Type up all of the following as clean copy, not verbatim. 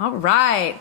All right.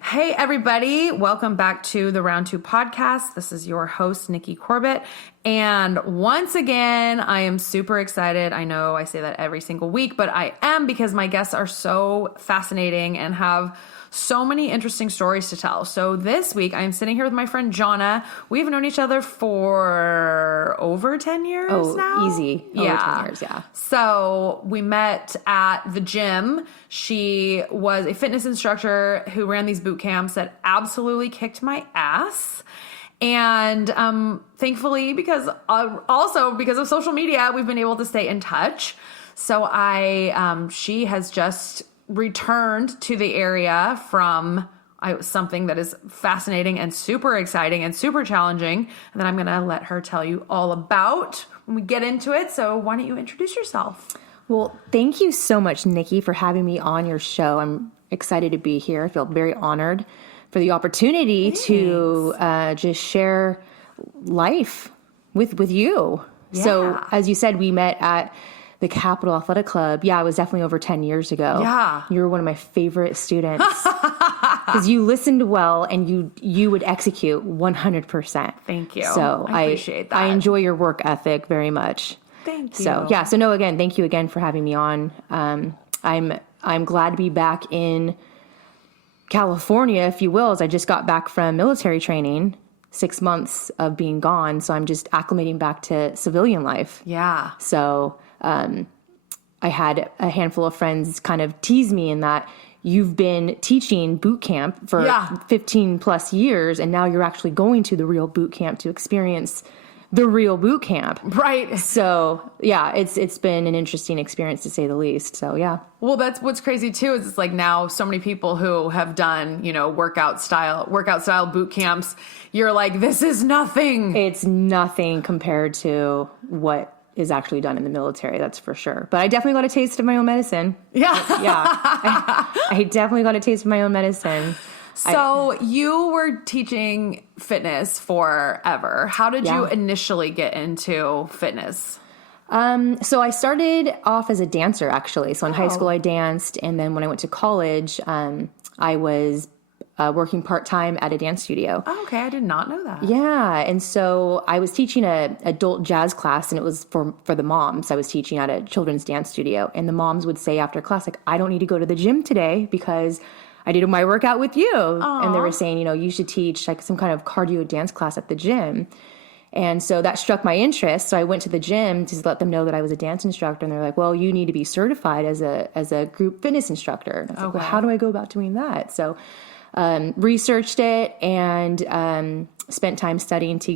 Hey, everybody. Welcome back to the Round 2 podcast. This is your host, Nikki Corbett. And once again, I am super excited. I know I say that every single week, but I am because my guests are so fascinating and have so many interesting stories to tell. So this week, I'm sitting here with my friend Jonna. We've known each other for over 10 years now. Easy. Over 10 years, yeah. So we met at the gym. She was a fitness instructor who ran these boot camps that absolutely kicked my ass. And thankfully, because of social media, we've been able to stay in touch. So she has just returned to the area from something that is fascinating and super exciting and super challenging. And then I'm going to let her tell you all about when we get into it. So why don't you introduce yourself? Well, thank you so much, Nikki, for having me on your show. I'm excited to be here. I feel very honored for the opportunity to just share life with you. Yeah. So as you said, we met at the Capitol Athletic Club. Yeah, it was definitely over 10 years ago. Yeah. You were one of my favorite students because you listened well and you would execute 100%. Thank you. So I appreciate that. I enjoy your work ethic very much. Thank you. So no, again, thank you again for having me on. I'm glad to be back in California, if you will, as I just got back from military training, 6 months of being gone. So I'm just acclimating back to civilian life. Yeah. So I had a handful of friends kind of tease me in that you've been teaching boot camp for 15 plus years, and now you're actually going to the real boot camp to experience the real boot camp. Right. So yeah, it's been an interesting experience to say the least. So yeah. Well, that's what's crazy too, is it's like now so many people who have done, workout style boot camps, you're like, this is nothing. It's nothing compared to what is actually done in the military. That's for sure. But I definitely got a taste of my own medicine. Yeah. I definitely got a taste of my own medicine. So you were teaching fitness forever. How did you initially get into fitness? So I started off as a dancer, actually. So in high school, I danced. And then when I went to college, I was working part-time at a dance studio. Oh, okay. I did not know that. Yeah. And so I was teaching a adult jazz class, and it was for the moms. I was teaching at a children's dance studio. And the moms would say after class, like, I don't need to go to the gym today because I did my workout with you. Aww. And they were saying, you should teach like some kind of cardio dance class at the gym. And so that struck my interest. So I went to the gym to let them know that I was a dance instructor. And they're like, well, you need to be certified as a group fitness instructor. And I was like, well, how do I go about doing that? So researched it and spent time studying to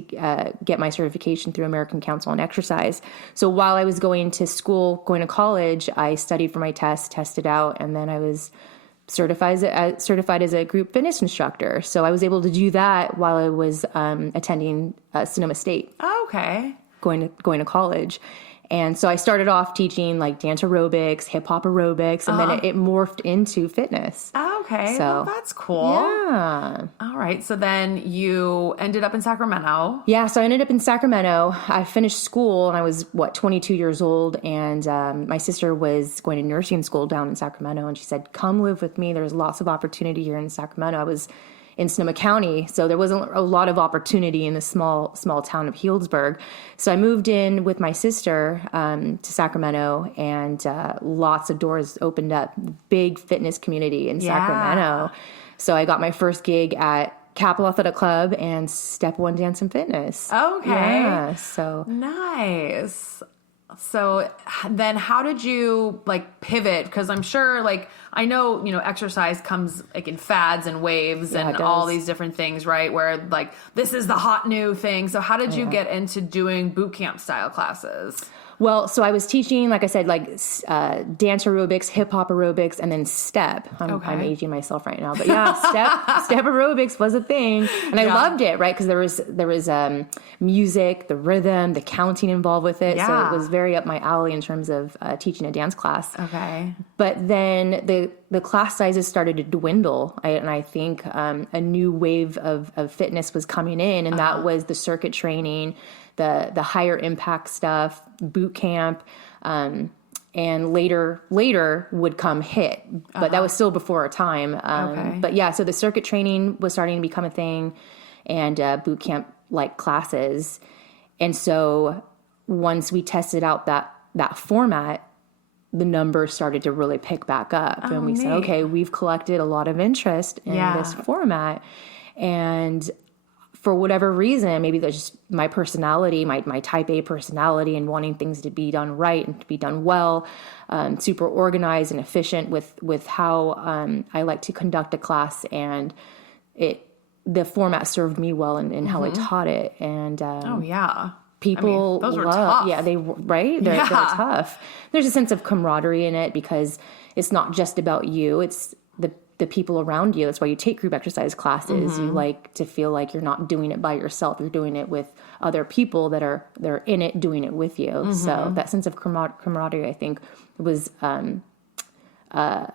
get my certification through American Council on Exercise. So while I was going to school, going to college, I studied for my test, tested out, and then I was certified as a group fitness instructor. So I was able to do that while I was attending Sonoma State. Oh, okay. Going to college. And so I started off teaching like dance aerobics, hip hop aerobics, and then it morphed into fitness. Oh, okay. So, well, that's cool. Yeah. All right. So then you ended up in Sacramento. Yeah. So I ended up in Sacramento. I finished school and I was 22 years old. And my sister was going to nursing school down in Sacramento. And she said, come live with me. There's lots of opportunity here in Sacramento. I was in Sonoma County, so there wasn't a lot of opportunity in the small town of Healdsburg. So I moved in with my sister to Sacramento, and lots of doors opened up. Big fitness community in Sacramento. So I got my first gig at Capitol Athletic Club and Step One Dance and Fitness. Okay. Yeah, so nice. So then how did you pivot? Because I'm sure I know, exercise comes in fads and waves and all these different things, right? Where this is the hot new thing. So how did you get into doing boot camp style classes? Well, so I was teaching, like I said, dance aerobics, hip hop aerobics, and then step. I'm aging myself right now, but yeah, step aerobics was a thing, and I loved it, right? Because there was music, the rhythm, the counting involved with it, so it was very up my alley in terms of teaching a dance class. Okay, but then the class sizes started to dwindle, and I think a new wave of fitness was coming in, and that was the circuit training, the higher impact stuff, boot camp. and later would come HIT, but that was still before our time. But yeah, so the circuit training was starting to become a thing, and boot camp like classes. And so once we tested out that format, the numbers started to really pick back up. And we said, okay, we've collected a lot of interest in this format. And for whatever reason, maybe that's just my personality, my type A personality, and wanting things to be done right and to be done well, super organized and efficient with how I like to conduct a class. And the format served me well in how I taught it. And people those were love, tough. They're tough. There's a sense of camaraderie in it because it's not just about you. It's the people around you. That's why you take group exercise classes. You like to feel like you're not doing it by yourself. You're doing it with other people they're in it, doing it with you. So that sense of camaraderie, I think, was a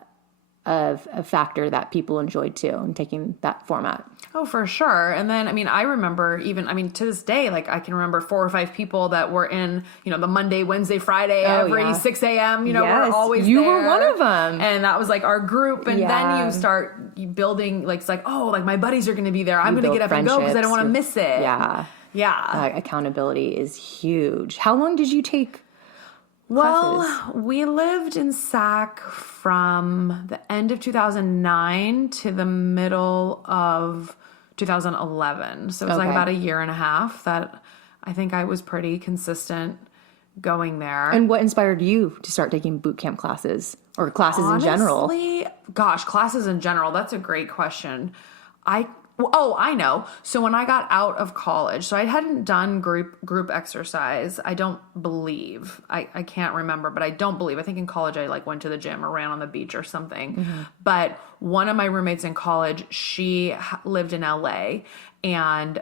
factor that people enjoyed too in taking that format. Oh, for sure. And then, I remember to this day, like I can remember 4 or 5 people that were in, the Monday, Wednesday, Friday, every 6 a.m., we're always you there. were one of them. And that was like our group. And then you start building, like, it's like, oh, like my buddies are going to be there. I'm going to get up and go because I don't want to miss it. Yeah. Yeah. Accountability is huge. How long did you take classes? Well, we lived in Sac from the end of 2009 to the middle of 2011. So it was like about a year and a half that I think I was pretty consistent going there. And what inspired you to start taking boot camp classes or classes in general? Gosh, classes in general. That's a great question. I know. So when I got out of college, so I hadn't done group exercise. I don't believe. I can't remember, but I don't believe. I think in college I went to the gym or ran on the beach or something. But one of my roommates in college, she lived in LA, and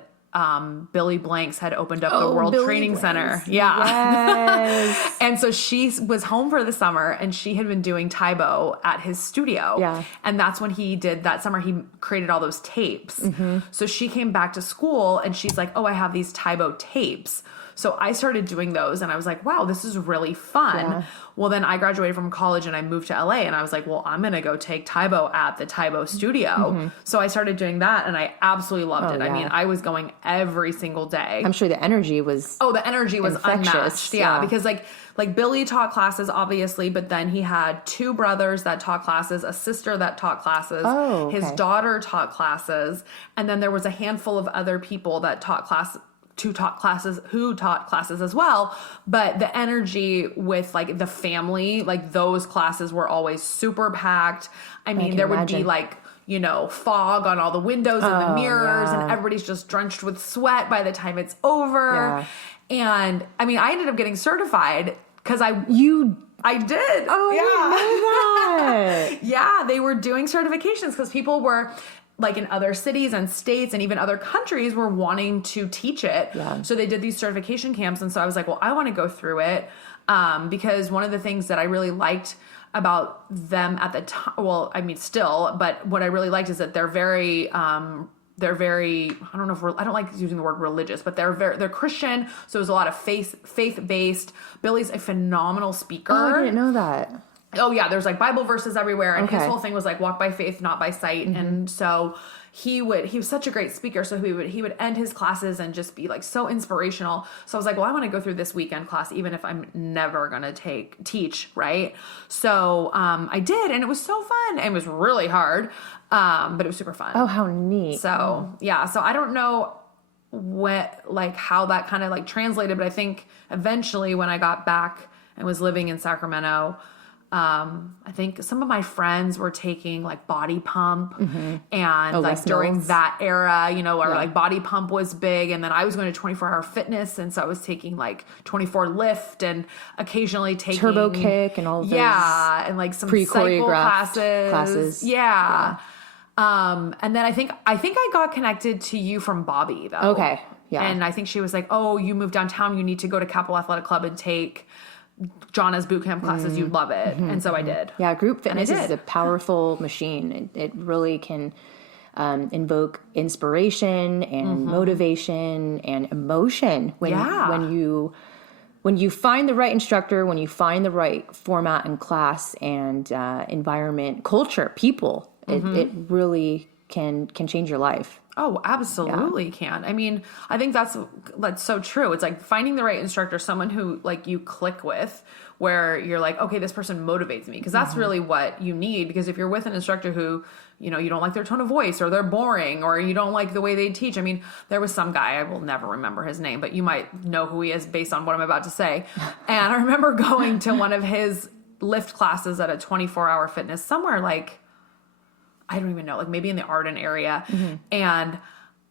Billy Blanks had opened up the World Training Center. Yeah. Yes. And so she was home for the summer, and she had been doing Taibo at his studio. Yeah. And that's when he did that summer. He created all those tapes. So she came back to school and she's like, oh, I have these Taibo tapes. So I started doing those and I was like, wow, this is really fun. Yeah. Well, then I graduated from college and I moved to LA, and I was like, well, I'm going to go take Taibo at the Taibo studio. So I started doing that and I absolutely loved it. Yeah. I was going every single day. I'm sure the energy was Unmatched. infectious. Yeah. Because like Billy taught classes, obviously, but then he had 2 brothers that taught classes, a sister that taught classes, his daughter taught classes, and then there was a handful of other people that taught classes who taught classes as well. But the energy with the family, those classes were always super packed. There would be fog on all the windows and the mirrors, and everybody's just drenched with sweat by the time it's over. And I ended up getting certified because I did. Oh, I didn't know that. Yeah, they were doing certifications because people were in other cities and states and even other countries were wanting to teach it. Yeah. So they did these certification camps. And so I was like, well, I want to go through it. Because one of the things that I really liked about them at the time, still, but what I really liked is that they're very, I don't like using the word religious, but they're Christian. So there's a lot of faith-based. Billy's a phenomenal speaker. Oh, I didn't know that. Oh yeah, there's Bible verses everywhere, and his whole thing was walk by faith, not by sight. And so he was such a great speaker. So he would end his classes and just be so inspirational. So I was like, well, I want to go through this weekend class, even if I'm never gonna teach, right? So I did, and it was so fun. It was really hard, but it was super fun. Oh, how neat! So yeah, so I don't know how that kind of translated, but I think eventually when I got back and was living in Sacramento, I think some of my friends were taking Body Pump and during that era, where Body Pump was big, and then I was going to 24-hour fitness, and so I was taking 24 lift and occasionally taking Turbo Kick and all of those. Yeah, and some cycle classes. Yeah. And then I think I got connected to you from Bobby though. Okay. Yeah. And I think she was like, oh, you moved downtown, you need to go to Capital Athletic Club and take Jonna's bootcamp classes, you'd love it. And so I did. Yeah, group fitness is a powerful machine. It really can invoke inspiration and motivation and emotion when you when you find the right instructor, when you find the right format and class and environment, culture, people, it really can change your life. Oh, absolutely can. I mean, I think that's so true. It's like finding the right instructor, someone who like you click with, where you're like, okay, this person motivates me. Because that's really what you need. Because if you're with an instructor who, you know, you don't like their tone of voice, or they're boring, or you don't like the way they teach. I mean, there was some guy, I will never remember his name, but you might know who he is based on what I'm about to say. And I remember going to one of his lift classes at a 24-hour fitness somewhere, like, I don't even know, like maybe in the Arden area. And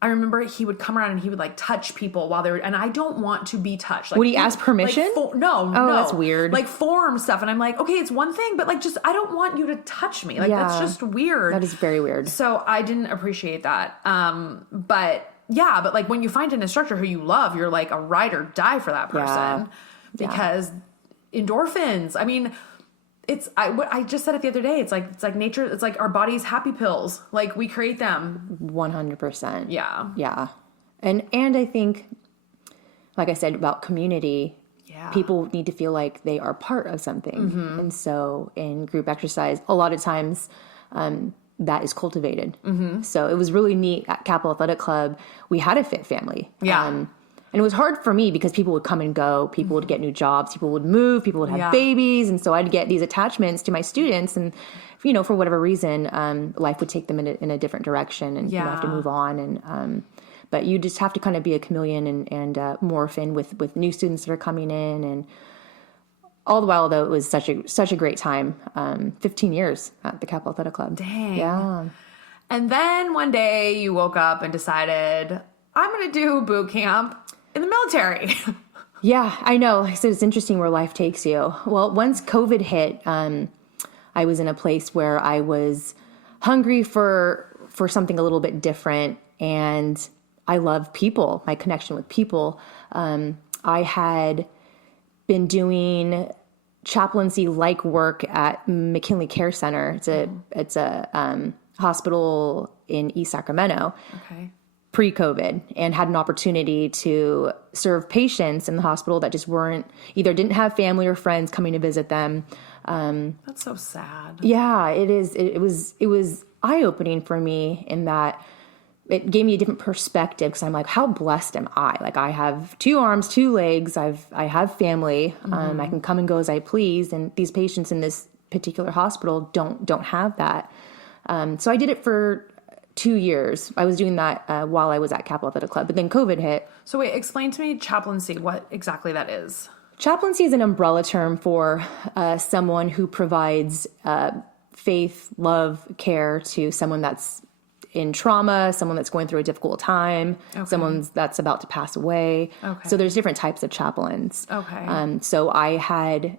I remember he would come around and he would like touch people while they were, and I don't want to be touched. Like, would he ask permission? Like, no. That's weird. Like forum stuff. And I'm like, okay, it's one thing, but like, just, I don't want you to touch me. Like, that's just weird. That is very weird. So I didn't appreciate that. But like when you find an instructor who you love, you're like a ride or die for that person because endorphins, I mean, I just said it the other day. It's like nature. It's like our body's happy pills. Like we create them. 100%. Yeah. Yeah. And I think, like I said about community, people need to feel like they are part of something. And so in group exercise, a lot of times, that is cultivated. So it was really neat at Capital Athletic Club. We had a fit family. Yeah. And it was hard for me because people would come and go. People would get new jobs. People would move. People would have babies. And so I'd get these attachments to my students. And, you know, for whatever reason, life would take them in a different direction. And you have to move on. And but you just have to kind of be a chameleon and morph in with new students that are coming in. And all the while, though, it was such a great time. 15 years at the Capital Athletic Club. Dang. Yeah. And then one day you woke up and decided, I'm going to do boot camp in the military. Yeah, I know. Like I said, it's interesting where life takes you. Well, once COVID hit, I was in a place where I was hungry for something a little bit different, and I love people, my connection with people. I had been doing chaplaincy-like work at McKinley Care Center. It's a hospital in East Sacramento. Okay. Pre-COVID, and had an opportunity to serve patients in the hospital that just either didn't have family or friends coming to visit them. That's so sad. Yeah, it is. It was eye-opening for me in that it gave me a different perspective, because I'm like, how blessed am I? Like, I have 2 arms, 2 legs. I have family. I can come and go as I please. And these patients in this particular hospital don't have that. So I did it for 2 years. I was doing that while I was at Capital Athletic Club, but then COVID hit. So wait, explain to me chaplaincy, what exactly that is. Chaplaincy is an umbrella term for someone who provides faith, love, care to someone that's in trauma, someone that's going through a difficult time, someone that's about to pass away. So there's different types of chaplains. So I had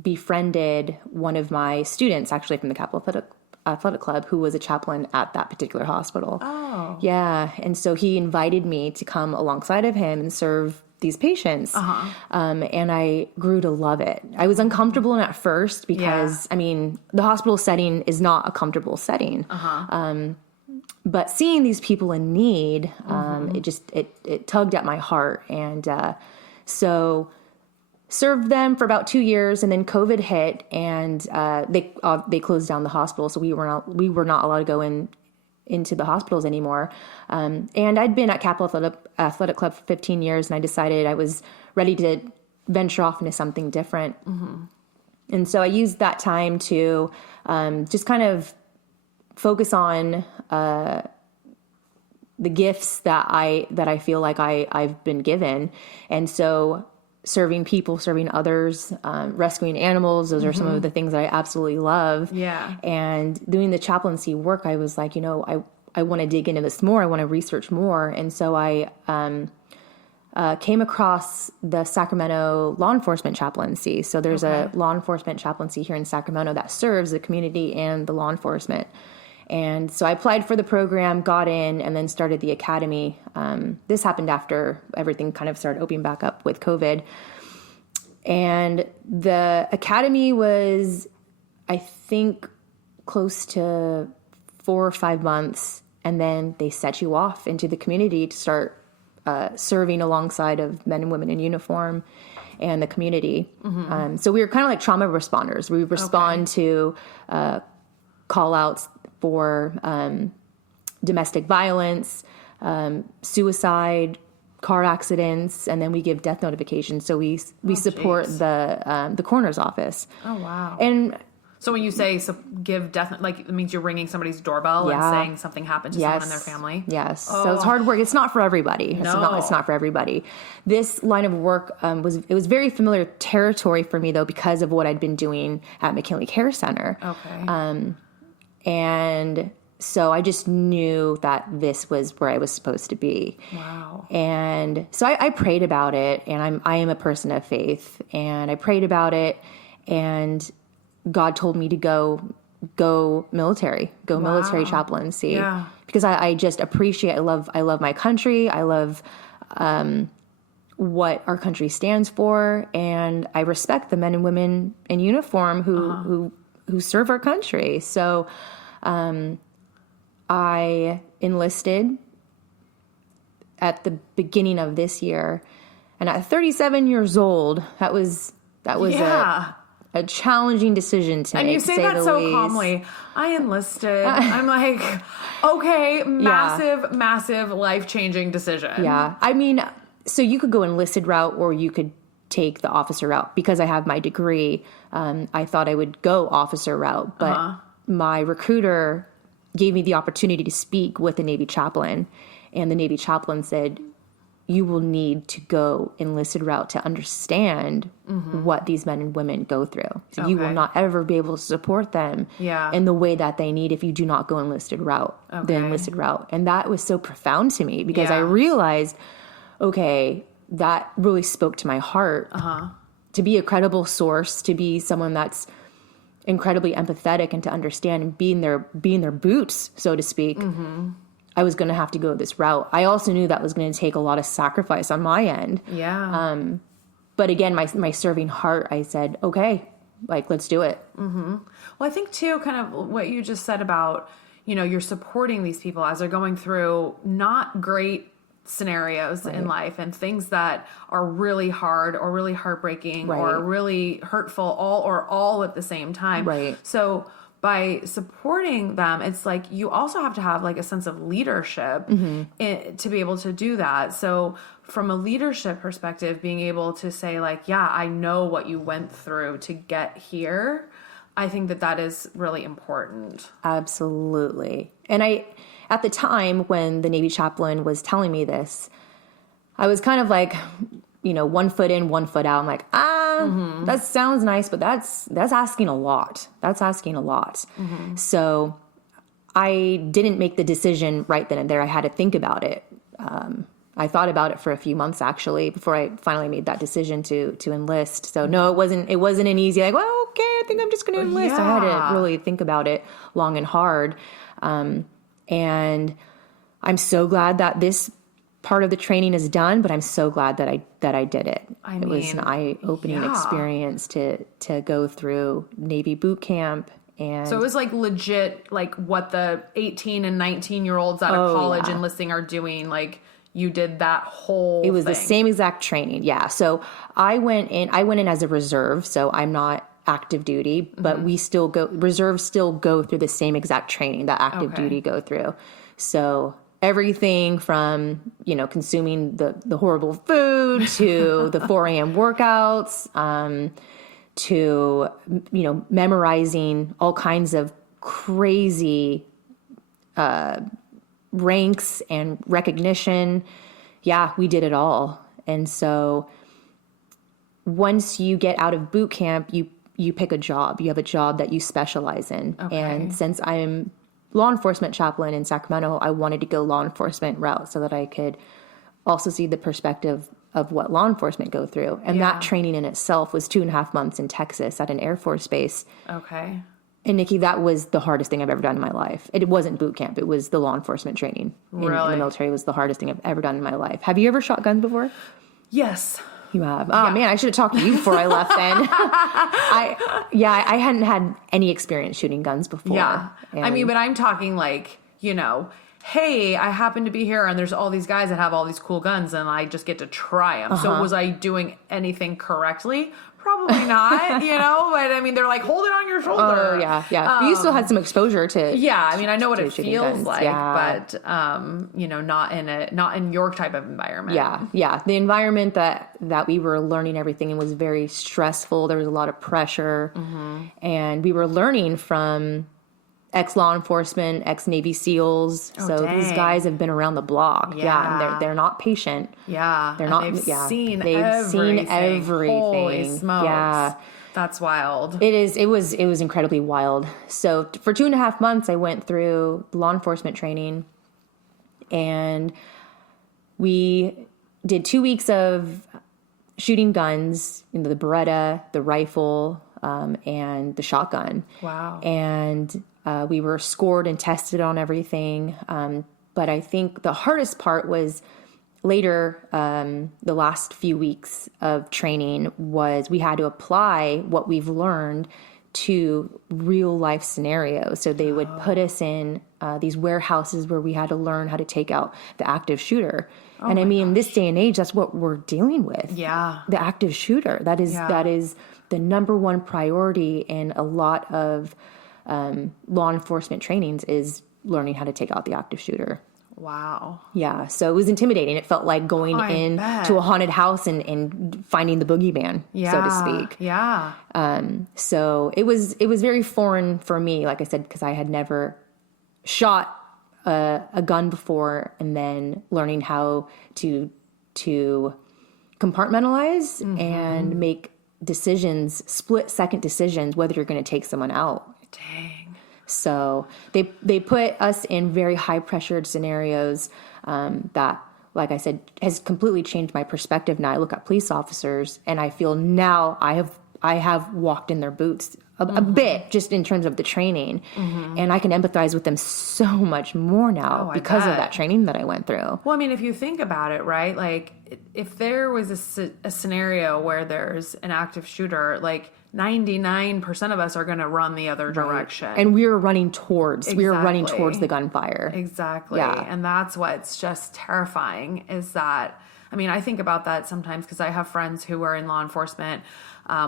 befriended one of my students, actually from the Capital Athletic Club, who was a chaplain at that particular hospital. Oh. Yeah. And so he invited me to come alongside of him and serve these patients. And I grew to love it. I was uncomfortable at first because, I mean, the hospital setting is not a comfortable setting. But seeing these people in need, it tugged at my heart. And so served them for about 2 years, and then COVID hit, and they closed down the hospital, so we were not allowed to go into the hospitals anymore. And I'd been at Capital Athletic Club for 15 years, and I decided I was ready to venture off into something different. And so I used that time to just kind of focus on the gifts that I feel like I've been given, and so serving people, serving others, rescuing animals. Those are some of the things that I absolutely love. Yeah. And doing the chaplaincy work, I was like, I want to dig into this more. I want to research more. And so I came across the Sacramento law enforcement chaplaincy. So there's a law enforcement chaplaincy here in Sacramento that serves the community and the law enforcement. And so I applied for the program, got in, and then started the academy. This happened after everything kind of started opening back up with COVID. And the academy was, I think, close to 4 or 5 months. And then they set you off into the community to start serving alongside of men and women in uniform. and the community. So we were kind of like trauma responders. We respond to call outs for domestic violence, suicide, car accidents, and then we give death notifications. So we support the coroner's office. Oh, wow. And so when you say give death, like it means you're ringing somebody's doorbell and saying something happened to someone in their family? Yes. Oh. So it's hard work. It's not for everybody. No. It's not for everybody. This line of work was very familiar territory for me, though, because of what I'd been doing at McKinley Care Center. Okay. And so I just knew that this was where I was supposed to be. Wow. And so I prayed about it, and I am a person of faith, and I prayed about it, and God told me to go military chaplaincy. Yeah. Because I just appreciate, I love my country. I love what our country stands for, and I respect the men and women in uniform who serve our country. So I enlisted at the beginning of this year, and at 37 years old, that was a challenging decision to make. And you say that so calmly. I enlisted. I'm like, okay, massive life-changing decision. Yeah. I mean, so you could go enlisted route or you could take the officer route. Because I have my degree, I thought I would go officer route. But my recruiter gave me the opportunity to speak with a Navy chaplain. And the Navy chaplain said, you will need to go enlisted route to understand what these men and women go through. So you will not ever be able to support them in the way that they need if you do not go enlisted route, the enlisted route. And that was so profound to me because I realized, okay, that really spoke to my heart. To be a credible source, to be someone that's incredibly empathetic and to understand and be in their boots, so to speak. I was going to have to go this route. I also knew that was going to take a lot of sacrifice on my end. Yeah. But again, my serving heart, I said, okay, like, let's do it. Well, I think too, kind of what you just said about, you're supporting these people as they're going through not great scenarios in life and things that are really hard or really heartbreaking or really hurtful all at the same time. Right. So by supporting them, it's like you also have to have like a sense of leadership to be able to do that. So from a leadership perspective, being able to say like, yeah, I know what you went through to get here. I think that is really important. Absolutely. And at the time when the Navy chaplain was telling me this, I was kind of like, 1 foot in, 1 foot out. I'm like, that sounds nice, but that's asking a lot. That's asking a lot. So I didn't make the decision right then and there. I had to think about it. I thought about it for a few months actually before I finally made that decision to enlist. So no, it wasn't an easy like, well, okay, I think I'm just going to enlist. I had to really think about it long and hard. And I'm so glad that this part of the training is done, but I'm so glad that I did it. It was an eye-opening experience to go through Navy boot camp. And so it was like legit, like what the 18 and 19-year-olds out of college enlisting are doing. Like you did that whole It was thing. the same exact training. Yeah. So I went in as a reserve. So I'm not active duty, but reserves still go through the same exact training that active duty go through. So everything from, consuming the horrible food to the 4 a.m. workouts, to, memorizing all kinds of crazy ranks and recognition. Yeah, we did it all. And so once you get out of boot camp, you pick a job. You have a job that you specialize in. And since I'm law enforcement chaplain in Sacramento, I wanted to go law enforcement route so that I could also see the perspective of what law enforcement go through. And that training in itself was 2.5 months in Texas at an Air Force base. Okay. And Nikki, that was the hardest thing I've ever done in my life. It wasn't boot camp. It was the law enforcement training in the military. It was the hardest thing I've ever done in my life. Have you ever shot guns before? Yes. You have. Oh man, I should have talked to you before I left then. I hadn't had any experience shooting guns before. Yeah. I mean, but I'm talking like, hey, I happen to be here and there's all these guys that have all these cool guns and I just get to try them. So was I doing anything correctly? Probably not, but I mean, they're like, hold it on your shoulder. Oh, yeah. You still had some exposure to. Yeah. I mean, I know what it shooting feels guns. like, Yeah. but, not in your type of environment. Yeah. The environment that we were learning everything in was very stressful. There was a lot of pressure, and we were learning from ex-law enforcement, ex-Navy SEALs. Oh, so dang. These guys have been around the block. Yeah. And they're not patient. Yeah. They're not. They've seen seen everything. Holy smokes. Yeah. That's wild. It was incredibly wild. So for 2.5 months, I went through law enforcement training, and we did 2 weeks of shooting guns, the Beretta, the rifle, and the shotgun. Wow. And we were scored and tested on everything. But I think the hardest part was later, the last few weeks of training was we had to apply what we've learned to real life scenarios. So they would put us in these warehouses where we had to learn how to take out the active shooter. And I mean, in this day and age, that's what we're dealing with. Yeah. The active shooter. That is the number one priority in a lot of law enforcement trainings is learning how to take out the active shooter. Wow. Yeah. So it was intimidating. It felt like going to a haunted house and finding the boogeyman, so to speak. Yeah. So it was very foreign for me, like I said, because I had never shot a gun before, and then learning how to compartmentalize and make decisions, split-second decisions, whether you're going to take someone out. Dang. So they put us in very high-pressured scenarios that, like I said, has completely changed my perspective. Now I look at police officers, and I feel now I have walked in their boots a bit, just in terms of the training, and I can empathize with them so much more now because of that training that I went through. Well, I mean, if you think about it, right? Like, if there was a scenario where there's an active shooter, like 99% of us are going to run the other direction. And we were running towards the gunfire. Exactly. Yeah. And that's what's just terrifying is that, I mean, I think about that sometimes because I have friends who are in law enforcement,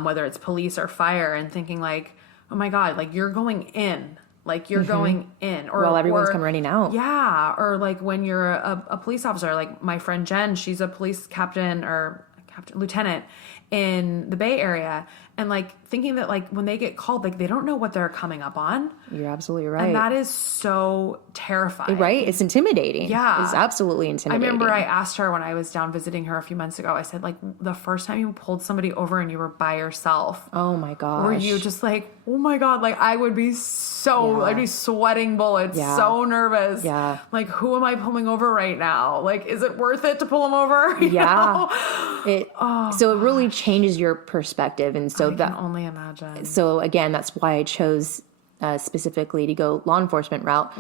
whether it's police or fire, and thinking like, oh my God, like you're going in. Like you're going in, or while everyone's come running out. Yeah, or like when you're a police officer, like my friend Jen, she's a police lieutenant in the Bay Area, and like thinking that like when they get called, like they don't know what they're coming up on. You're absolutely right. And that is so terrifying. Right? It's intimidating. Yeah. It's absolutely intimidating. I remember I asked her when I was down visiting her a few months ago, I said, like, the first time you pulled somebody over and you were by yourself. Oh my gosh. Were you just like, oh my God, like I would be I'd be sweating bullets, so nervous. Yeah. Like, who am I pulling over right now? Like, is it worth it to pull them over? You yeah. know? So it really changes your perspective. And so I can only imagine. So again, that's why I chose specifically to go law enforcement route.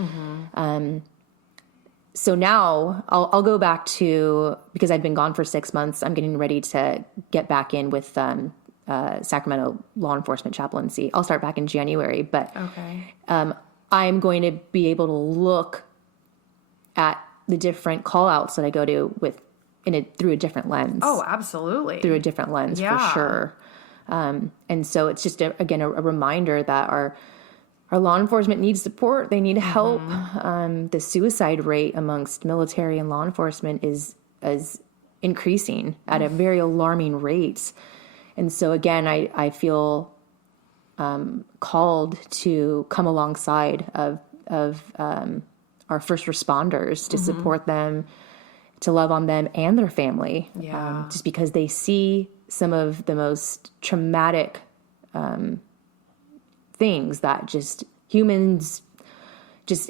So now I'll go back to, because I've been gone for 6 months, I'm getting ready to get back in with Sacramento law enforcement chaplaincy. I'll start back in January, but I'm going to be able to look at the different call outs that I go to through a different lens. Oh, absolutely. Through a different lens, for sure. And so it's just, a reminder that our law enforcement needs support. They need help. The suicide rate amongst military and law enforcement is increasing at a very alarming rate. And so again, I feel called to come alongside of our first responders to support them, to love on them and their family. Just because they see some of the most traumatic things that just humans it's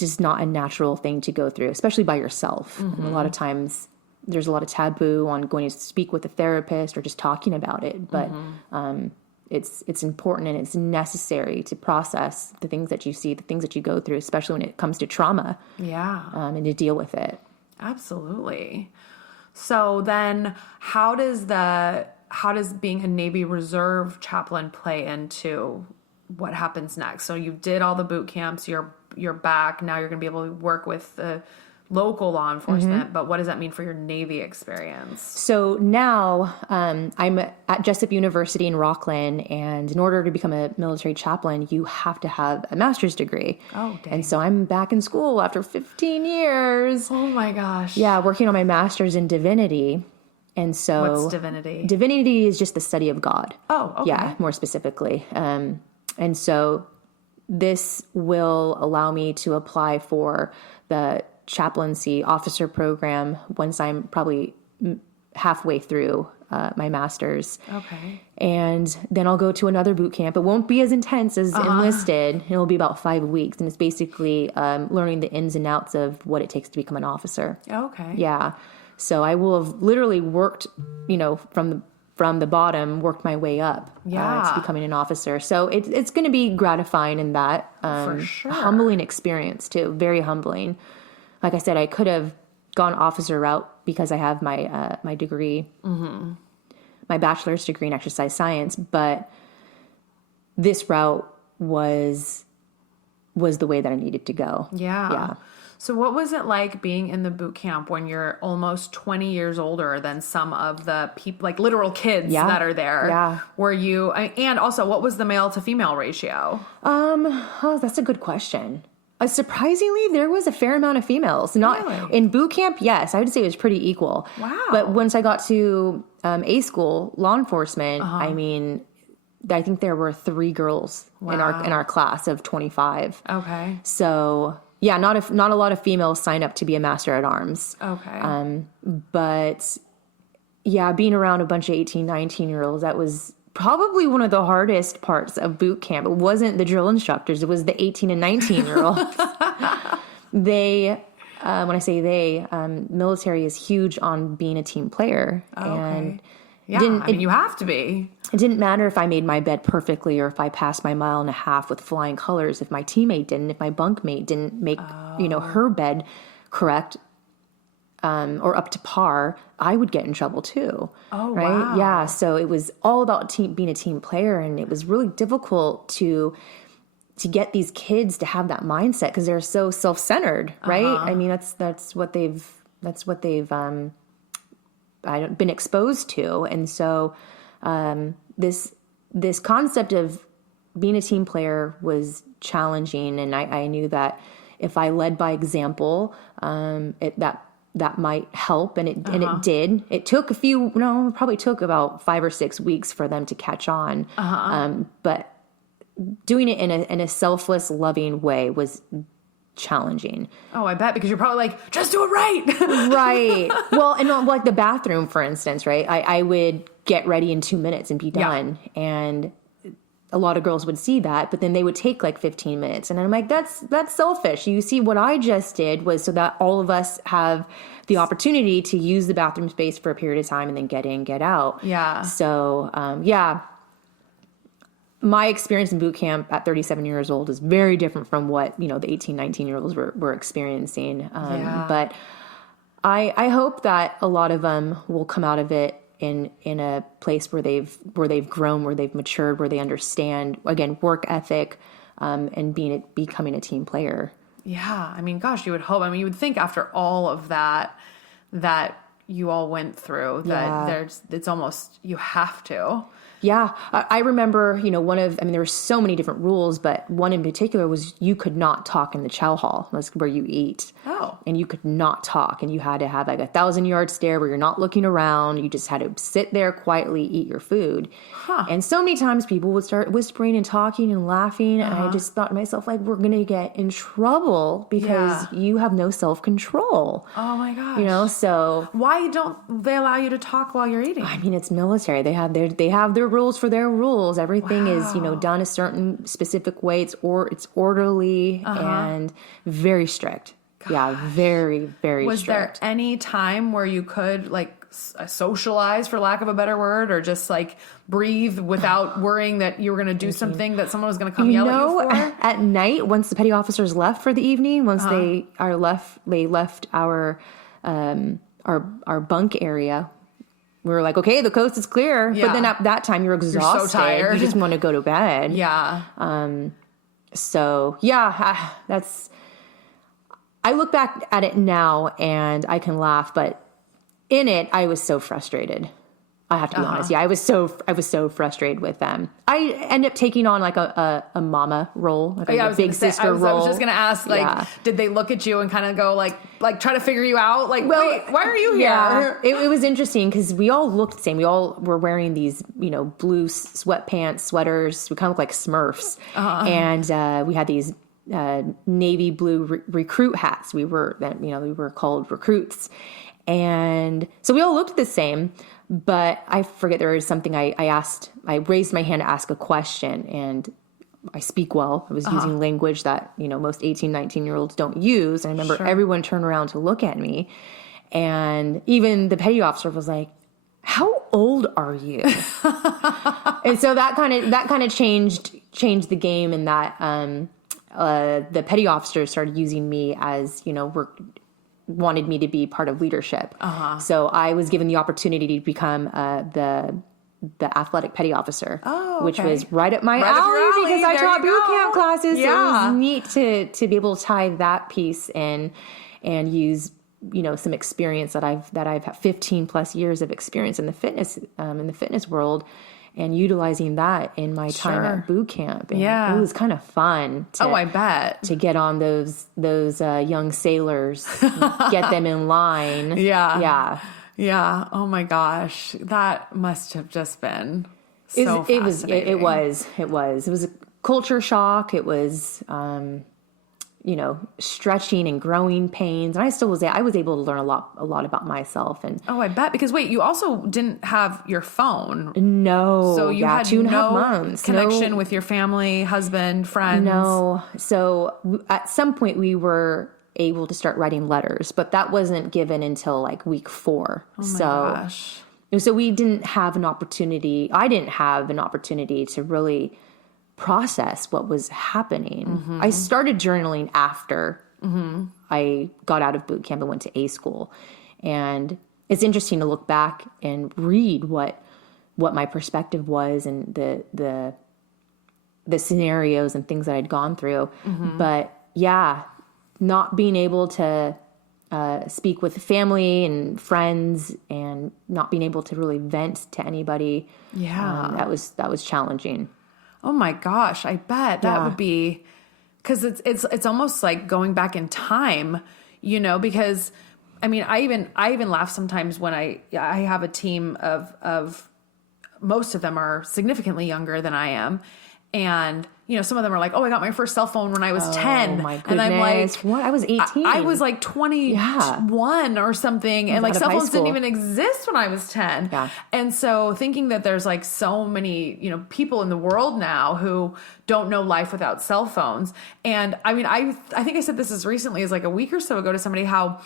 just not a natural thing to go through, especially by yourself. And a lot of times there's a lot of taboo on going to speak with a therapist or just talking about it, but it's important and it's necessary to process the things that you see, the things that you go through, especially when it comes to trauma. And to deal with it. Absolutely. So then how does being a Navy Reserve chaplain play into what happens next? So you did all the boot camps, you're you're back. Now you're going to be able to work with the local law enforcement, but what does that mean for your Navy experience? So now I'm at Jessup University in Rockland, and in order to become a military chaplain, you have to have a master's degree. Oh, dang. And so I'm back in school after 15 years. Oh my gosh. Yeah, working on my master's in divinity. And so What's divinity? Divinity is just the study of God. Oh, okay. Yeah, more specifically. And so this will allow me to apply for the chaplaincy officer program once I'm probably halfway through my master's. Okay. And then I'll go to another boot camp. It won't be as intense as enlisted. It'll be about 5 weeks. And it's basically learning the ins and outs of what it takes to become an officer. Okay. Yeah. So I will have literally worked, from the bottom, worked my way up to becoming an officer. So it's going to be gratifying in that. For sure. Humbling experience too. Very humbling. Like I said, I could have gone officer route because I have my my degree, my bachelor's degree in exercise science. But this route was the way that I needed to go. Yeah. So what was it like being in the boot camp when you're almost 20 years older than some of the people, like literal kids that are there? Yeah. Were you, and also what was the male to female ratio? Oh, that's a good question. Surprisingly, there was a fair amount of females. Not Really? in boot camp. Yes, I would say it was pretty equal. Wow. But once I got to A school, law enforcement, I mean, I think there were 3 girls in our class of 25. Okay. So yeah, not a lot of females sign up to be a master at arms. Okay. But yeah, being around a bunch of 18, 19-year-olds, that was probably one of the hardest parts of boot camp. It wasn't the drill instructors. It was the 18 and 19-year-olds. They, when I say they, military is huge on being a team player. And yeah, you have to be. It didn't matter if I made my bed perfectly or if I passed my 1.5 miles with flying colors. If my teammate didn't, if my bunkmate didn't make, her bed correct, or up to par, I would get in trouble too. Oh, right? wow. Yeah. So it was all about being a team player, and it was really difficult to get these kids to have that mindset because they're so self-centered, right? I mean, that's what they've been exposed to, and so this concept of being a team player was challenging, and I knew that if I led by example, that might help, and it did. It took probably took about 5 or 6 weeks for them to catch on. But doing it in a selfless, loving way was challenging. Oh, I bet, because you're probably like, just do it right. Right. Well, and like the bathroom, for instance, right? I would get ready in 2 minutes and be done. Yeah. And a lot of girls would see that, but then they would take like 15 minutes. And I'm like, that's selfish. You see, what I just did was so that all of us have the opportunity to use the bathroom space for a period of time and then get in, get out. Yeah. So, my experience in boot camp at 37 years old is very different from what, the 18, 19-year-olds were experiencing. But I hope that a lot of them will come out of it in a place where they've grown, where they've matured, where they understand, again, work ethic, and becoming a team player. Yeah. I mean, gosh, you would hope. I mean, you would think after all of that you all went through that it's almost, you have to. Yeah. I remember, there were so many different rules, but one in particular was you could not talk in the chow hall. That's where you eat. Oh. And you could not talk, and you had to have like 1,000-yard stare where you're not looking around. You just had to sit there quietly, eat your food. Huh. And so many times people would start whispering and talking and laughing. And I just thought to myself, like, we're going to get in trouble because you have no self-control. Oh my gosh. So why don't they allow you to talk while you're eating? I mean, it's military. They have their rules for their rules. Everything is, done a certain specific way. It's orderly and very strict. Gosh. Yeah, very, very Was strict. there any time where you could like socialize, for lack of a better word, or just like breathe without worrying that you were going to do something that someone was going to come yell at you for? At night, once the petty officers left for the evening, once they left our bunk area, we were like, okay, the coast is clear. Yeah. But then at that time, you're exhausted. You're so tired. You just want to go to bed. Yeah. So yeah, I look back at it now and I can laugh, but in it, I was so frustrated. I have to be honest. Yeah, I was so frustrated with them. I ended up taking on like a mama role, like a big sister role. I was just gonna ask, like, did they look at you and kind of go like try to figure you out? Like, wait, why are you here? Yeah, it was interesting because we all looked the same. We all were wearing these, blue sweatpants, sweaters. We kind of looked like Smurfs, and we had these navy blue recruit hats. We were called recruits, and so we all looked the same. But I forget, there was something I asked. I raised my hand to ask a question, and I speak well. I was using language that, most 18, 19-year-olds don't use. And I remember everyone turned around to look at me. And even the petty officer was like, "How old are you?" And so that kind of changed the game, in that the petty officers started using me as, wanted me to be part of leadership. So I was given the opportunity to become the athletic petty officer, which was right up my alley because I taught boot camp classes. Yeah. So it was neat to be able to tie that piece in and use, some experience that I've had 15 plus years of experience in the fitness world, and utilizing that in my time at boot camp. And it was kind of fun. I bet. To get on those young sailors, get them in line. Yeah. Oh my gosh. That must have just been so fascinating. It was a culture shock. It was, stretching and growing pains. And I was able to learn a lot about myself. And I bet, because wait, you also didn't have your phone. No. So you had 2.5 months connection with your family, husband, friends. No. So at some point we were able to start writing letters, but that wasn't given until like week 4. Oh my gosh. So we didn't have an opportunity. I didn't have an opportunity to really process what was happening. I started journaling after I got out of boot camp and went to A school. And it's interesting to look back and read what my perspective was, and the scenarios and things that I'd gone through. But yeah, not being able to speak with family and friends, and not being able to really vent to anybody. That was challenging. Oh my gosh, I bet that would be, because it's almost like going back in time, because I mean, I even laugh sometimes when I have a team of most of them are significantly younger than I am. And, some of them are like, I got my first cell phone when I was 10. My goodness. And I'm like, what? I was 18. I was like 21 or something. And like cell phones didn't even exist when I was 10. Yeah. And so thinking that there's like so many, people in the world now who don't know life without cell phones. And I mean, I think I said this as recently as like a week or so ago to somebody, how,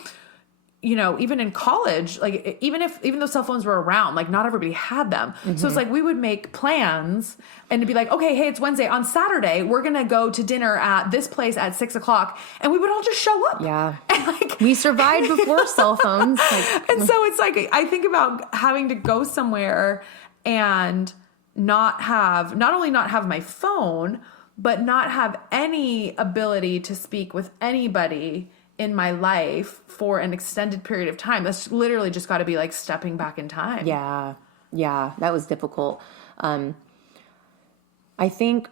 even in college, like even though cell phones were around, like not everybody had them. So it's like we would make plans and to be like, okay, hey, it's Wednesday. On Saturday, we're going to go to dinner at this place at 6:00. And we would all just show up. Yeah. And like, we survived before cell phones. And so it's like, I think about having to go somewhere and not only not have my phone, but not have any ability to speak with anybody in my life for an extended period of time. That's literally just got to be like stepping back in time. Yeah. That was difficult. I think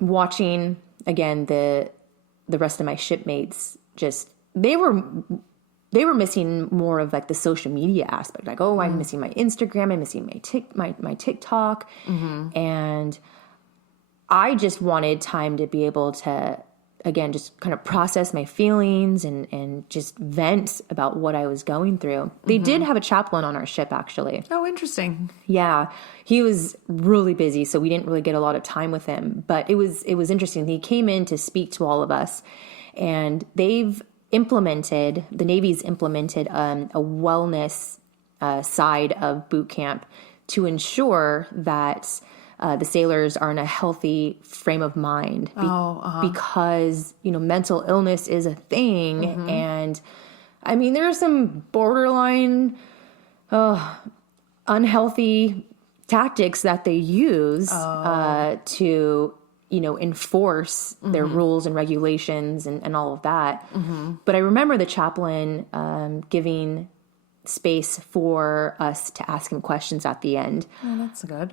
watching again, the rest of my shipmates, just, they were missing more of like the social media aspect. Like, I'm missing my Instagram. I'm missing my TikTok. And I just wanted time to be able to, again, just kind of process my feelings and just vent about what I was going through. They did have a chaplain on our ship, actually. Oh, interesting. Yeah. He was really busy, so we didn't really get a lot of time with him. But it was interesting. He came in to speak to all of us, and the Navy's implemented a wellness side of boot camp to ensure that the sailors are in a healthy frame of mind because, mental illness is a thing. And I mean, there are some borderline unhealthy tactics that they use to enforce their rules and regulations and all of that. But I remember the chaplain giving space for us to ask him questions at the end. Oh, that's good.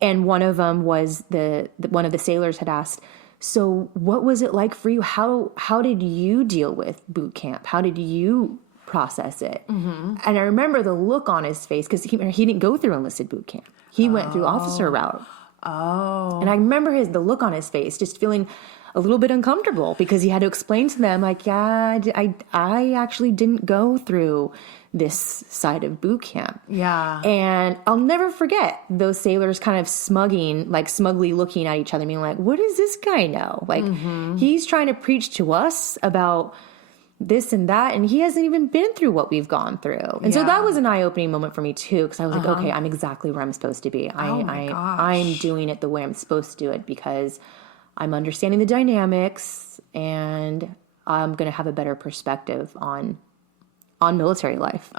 And one of them was one of the sailors had asked, so what was it like for you? How did you deal with boot camp? How did you process it? And I remember the look on his face, because he didn't go through enlisted boot camp. He went through officer route. Oh. And I remember the look on his face, just feeling a little bit uncomfortable, because he had to explain to them, like, yeah, I actually didn't go through this side of boot camp. Yeah. And I'll never forget those sailors kind of smugly looking at each other, being like, what does this guy know? Like, he's trying to preach to us about this and that, and he hasn't even been through what we've gone through. And so that was an eye-opening moment for me too, because I was like, okay, I'm exactly where I'm supposed to be. I'm doing it the way I'm supposed to do it, because I'm understanding the dynamics, and I'm going to have a better perspective on military life.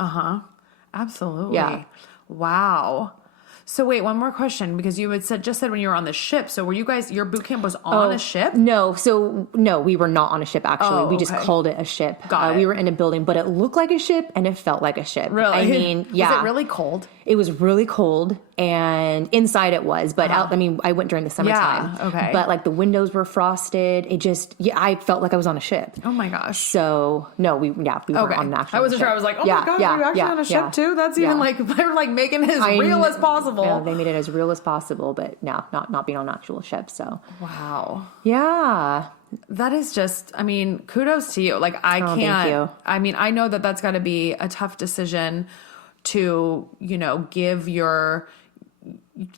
Absolutely. Yeah. Wow. So wait, one more question, because you had just said when you were on the ship. So were you guys, your boot camp was on a ship? No. So no, we were not on a ship, actually. Oh, we just okay. called it a ship. Got it. We were in a building, but it looked like a ship and it felt like a ship. Really? I mean, yeah. Was it really cold? It was really cold, and inside it was, but out, I mean, I went during the summertime. Yeah, okay. But like the windows were frosted. It just, I felt like I was on a ship. Oh my gosh. So no, we were on an actual I wasn't ship. sure. I was like, oh my gosh, you're actually on a ship too? That's even like, they were like making it as real as possible. Yeah, they made it as real as possible, but no, not being on an actual ship. So wow. yeah. That is just, I mean, kudos to you. Like, I can't, thank you. I mean, I know that that's got to be a tough decision to,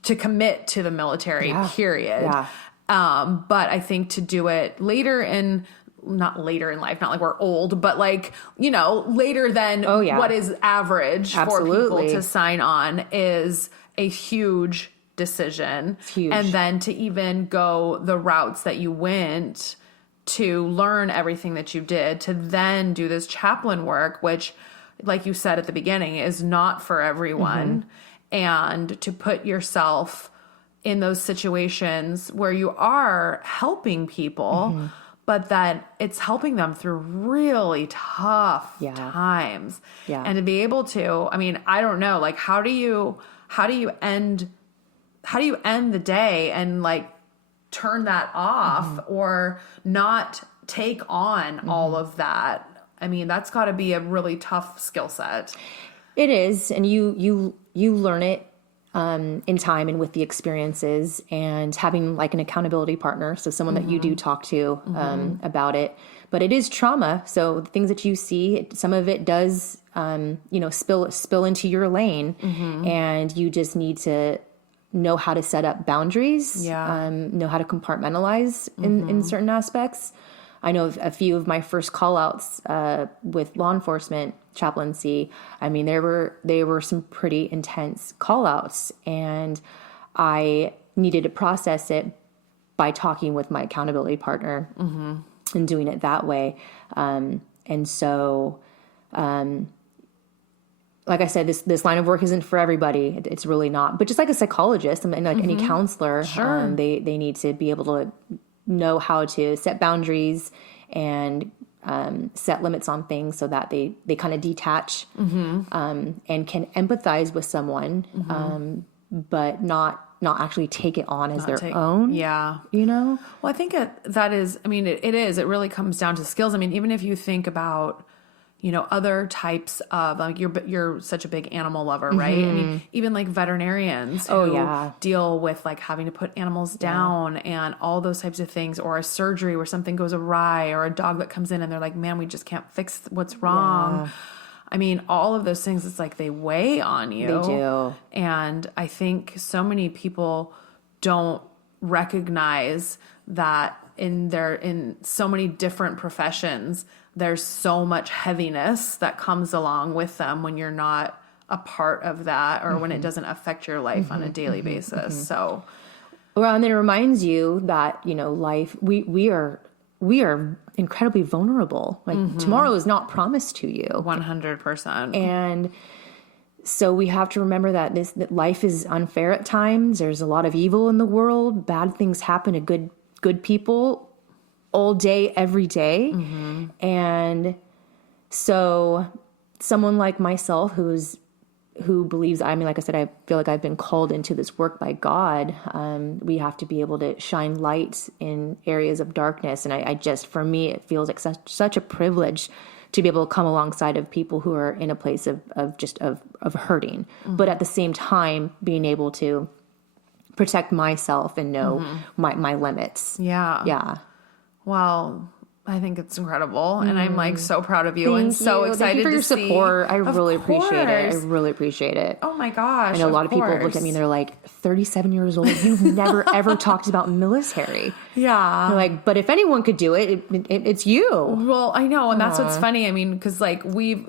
to commit to the military, period. Yeah. But I think to do it not later in life, not like we're old, but like, later than what is average for people to sign on is a huge decision. It's huge. And then to even go the routes that you went to learn everything that you did, to then do this chaplain work, which, like you said at the beginning, is not for everyone. And to put yourself in those situations where you are helping people, but that it's helping them through really tough times. Yeah. And to be able to, I mean, I don't know, like, how do you end the day and like turn that off or not take on all of that? I mean, that's got to be a really tough skill set. It is, and you learn it in time and with the experiences, and having like an accountability partner, so someone that you do talk to about it. But it is trauma, so the things that you see, some of it does spill into your lane, and you just need to know how to set up boundaries, know how to compartmentalize in certain aspects. I know a few of my first call outs with law enforcement chaplaincy. I mean, they were some pretty intense call outs, and I needed to process it by talking with my accountability partner and doing it that way. And so, like I said, this line of work isn't for everybody. It's really not. But just like a psychologist and like any counselor, they need to be able to know how to set boundaries and set limits on things, so that they kind of detach and can empathize with someone, but not actually take it on as their own. Yeah. Well, I think that is, I mean, it is. It really comes down to skills. I mean, even if you think about, other types of, like, you're such a big animal lover, right? I mean, even like veterinarians who deal with like having to put animals down and all those types of things, or a surgery where something goes awry, or a dog that comes in and they're like, man, we just can't fix what's wrong. Yeah. I mean, all of those things, it's like they weigh on you. They do. And I think so many people don't recognize that in so many different professions, there's so much heaviness that comes along with them when you're not a part of that, or when it doesn't affect your life on a daily basis. So, well, and it reminds you that, life, we are incredibly vulnerable. Like tomorrow is not promised to you. 100%. And so we have to remember that life is unfair at times. There's a lot of evil in the world. Bad things happen to good people all day, every day. And so someone like myself who believes, I mean, like I said, I feel like I've been called into this work by God. We have to be able to shine light in areas of darkness. And I just, for me, it feels like such a privilege to be able to come alongside of people who are in a place of hurting, but at the same time being able to protect myself and know my limits. Yeah. Yeah. Well, I think it's incredible, and I'm like so proud of you Thank and so you. excited Thank you for your see. support. I really appreciate it. I course. really appreciate it. Oh my gosh! I know a lot of people look at me and they're like, 37 years old, you've never ever talked about military. Yeah. They're like, but if anyone could do it, it's you. Well, I know, and that's what's funny. I mean, because like we've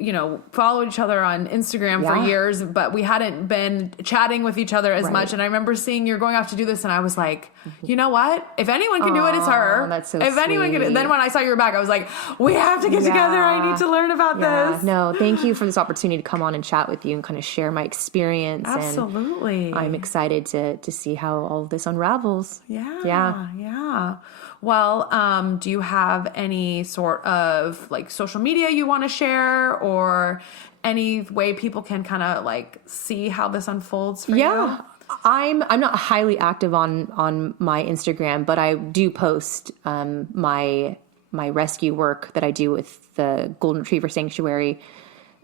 followed each other on Instagram for years, but we hadn't been chatting with each other as much. And I remember seeing you're going off to do this, and I was like, you know what? If anyone can do it, it's her. That's so if anyone can, then when I saw you were back, I was like, we have to get together. I need to learn about this. No, thank you for this opportunity to come on and chat with you and kind of share my experience. Absolutely. And I'm excited to see how all of this unravels. Yeah. Well, do you have any sort of like social media you want to share, or any way people can kind of like see how this unfolds for you? I'm not highly active on my Instagram, but I do post my rescue work that I do with the Golden Retriever Sanctuary.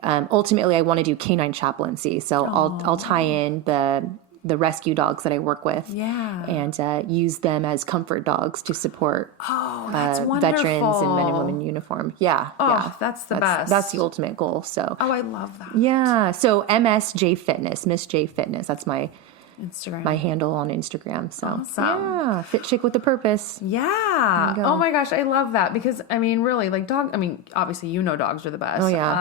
Ultimately, I want to do canine chaplaincy, so I'll tie in the rescue dogs that I work with, and use them as comfort dogs to support that's veterans and men and women in uniform. That's the best. That's the ultimate goal. So I love that. Yeah. So MSJ Fitness, Miss J Fitness. That's my Instagram. My handle on Instagram. So awesome. Yeah, fit chick with a purpose. Yeah. Oh my gosh, I love that, because I mean, really, like obviously dogs are the best. Oh yeah.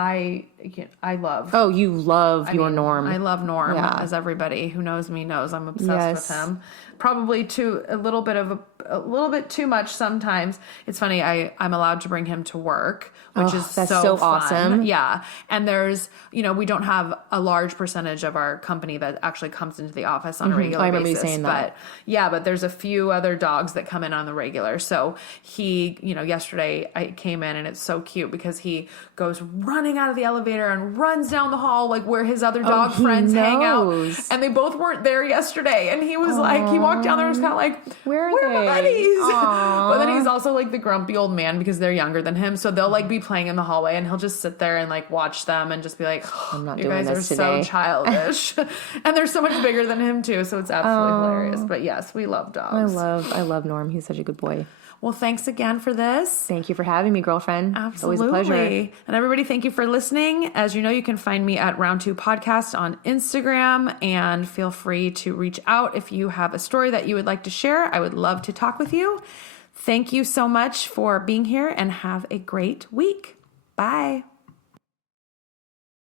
I love. Oh, you love Norm. I love Norm, as everybody who knows me knows. I'm obsessed with him. Probably a little bit too much sometimes. It's funny. I'm allowed to bring him to work, which is that's so fun. Awesome. Yeah. And there's, we don't have a large percentage of our company that actually comes into the office on a regular basis. I remember you saying that. But there's a few other dogs that come in on the regular. So he, yesterday I came in, and it's so cute because he goes running out of the elevator and runs down the hall, like where his other dog friends hang out. And they both weren't there yesterday. And he was like, he walked down there and was kind of like, where are my buddies? But then he's also like the grumpy old man because they're younger than him. So they'll like be playing in the hallway, and he'll just sit there and like watch them and just be like, I'm not you doing guys are this today. so childish. And they're so much bigger than him too. So it's absolutely hilarious. But yes, we love dogs. I love Norm. He's such a good boy. Well, thanks again for this. Thank you for having me, girlfriend. Absolutely. It's always a pleasure. And everybody, thank you for listening. As you know, you can find me at Round 2 Podcast on Instagram, and feel free to reach out if you have a story that you would like to share. I would love to talk with you. Thank you so much for being here, and have a great week. Bye.